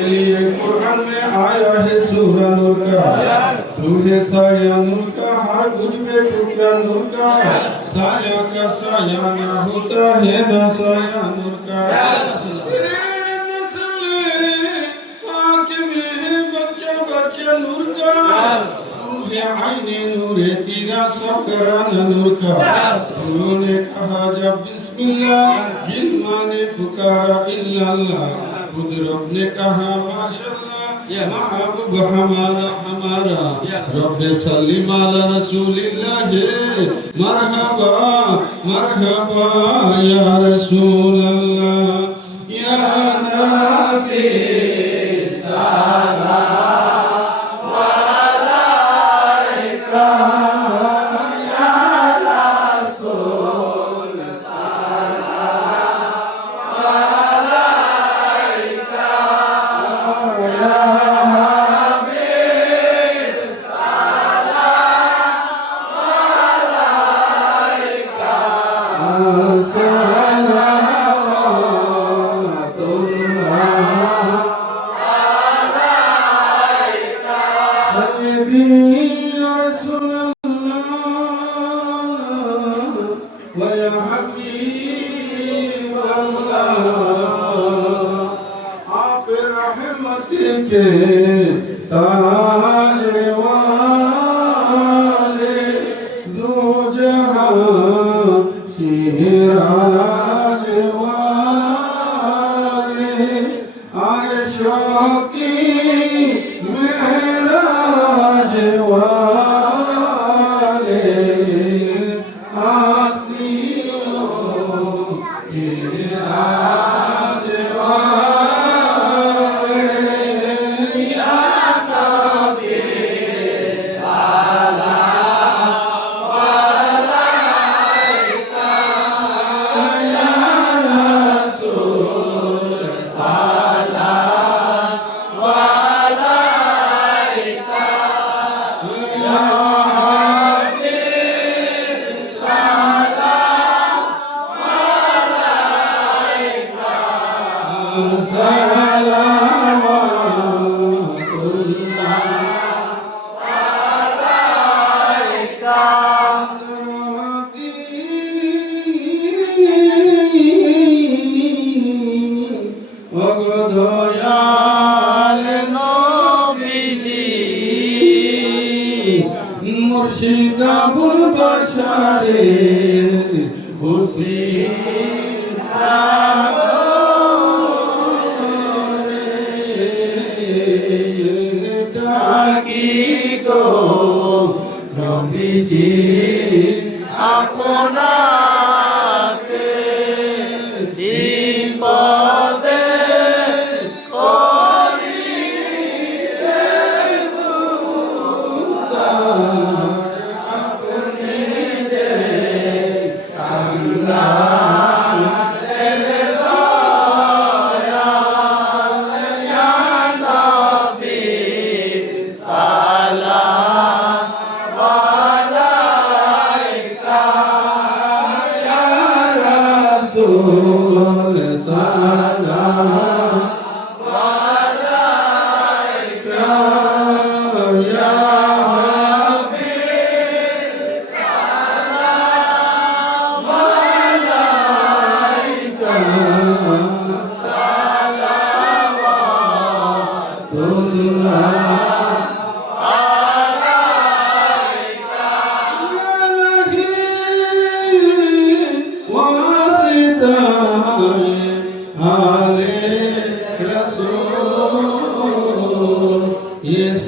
लिए कुरान में आया है सूरा नूर का, रूहे साया नूर का, हर कुछ में टुकड़ा नूर का, साया का साया ना होता है ना साया नूर का। तेरे नस्ल आँख में है बच्चा बच्चा नूर का, रूहे आईने नूरे तेरा सब घराना नूर का। उन्होंने कहा जब बिस्मिल्लाह जिल्मा ने पुकारा इल्लल्लाह, खुद रब ने कहा माशाअल्लाह महबूब हमारा हमारा। रब सल्लिम अला रसूलिल्लाह मरहबा मरहबा या रसूल अल्लाह या नबी सलाम अलैका या रसूल मुर्शिद अबुल बशर हुसैन डाकी को नबीजी আপনাকে বিপদে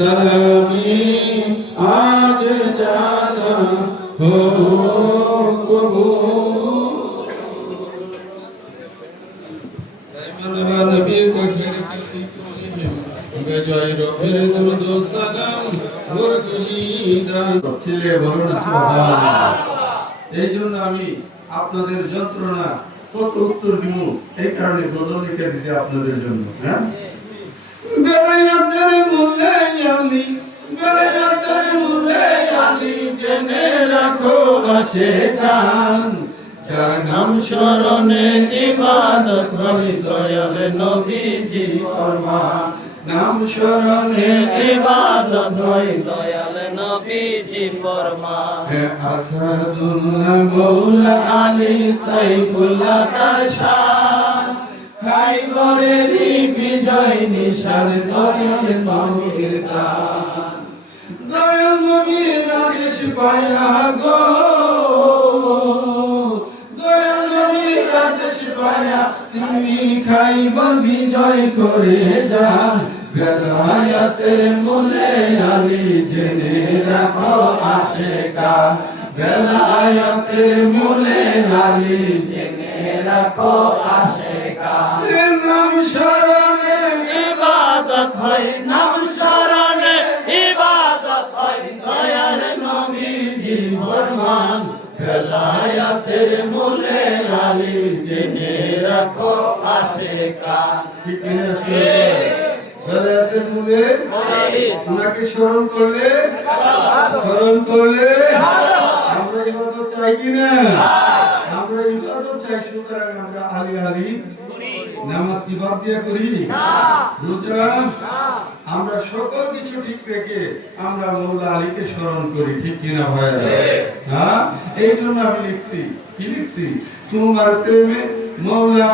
सलामी आज जाना हो नबी को जय रब्बिर दुरूद सालाम ছেলে বলুন সুবহানাল্লাহ। এই জন্য আমি আপনাদের যন্ত্রণা কত উত্তর দিব এই কারণে গজল লিখে দিয়েছি আপনাদের জন্য। হ্যাঁ বেলায়েতের মূল্যে আলী বেলায়েতের মূল্যে আলী জেনে রাখো আসে গান, যার নাম স্মরণে ইবাদত হয় দয়াল নবীজি ফরমান। নাম স্মরণে ইবাদত হয় দয়াল নবীজি ফরমান আসাদুল্লাহ মৌলা আলী সাইফুল্লাহ তার শান খাইবরের বিজয় নিশান দয়াল নবীর দান দয়াল নবীর আদেশ পায়া গো দয়াল নবীর আদেশ পায়া তুমি খাইবার বিজয় করে যান বেলায়াতের মূলে আলী জেনে রাখো আশেকা বেলায়াতের মূলে আলী জেনে রাখো আশেকা নাম স্মরণে ইবাদত হয় নাম স্মরণে ইবাদত হয় দয়াল নবীজি ফরমান বেলায়াতের মূলে আলী জেনে রাখো আশেকা বেলায়াতের মূলে আলী ওনাকে স্মরণ করলে আমরা ইবাদত চাই কি না আমরা ইবাদত চাই সুতরাং আমরা আলী আলী নামাজ কি বাদ দিয়া করি রোজা আমরা সকল কিছু ঠিক রেখে আমরা মৌলা আলীকে স্মরণ করি ঠিক কিনা ভাইরা হ্যাঁ এই জন্য আমি লিখছি কি লিখছি তোমার প্রেমে মৌলা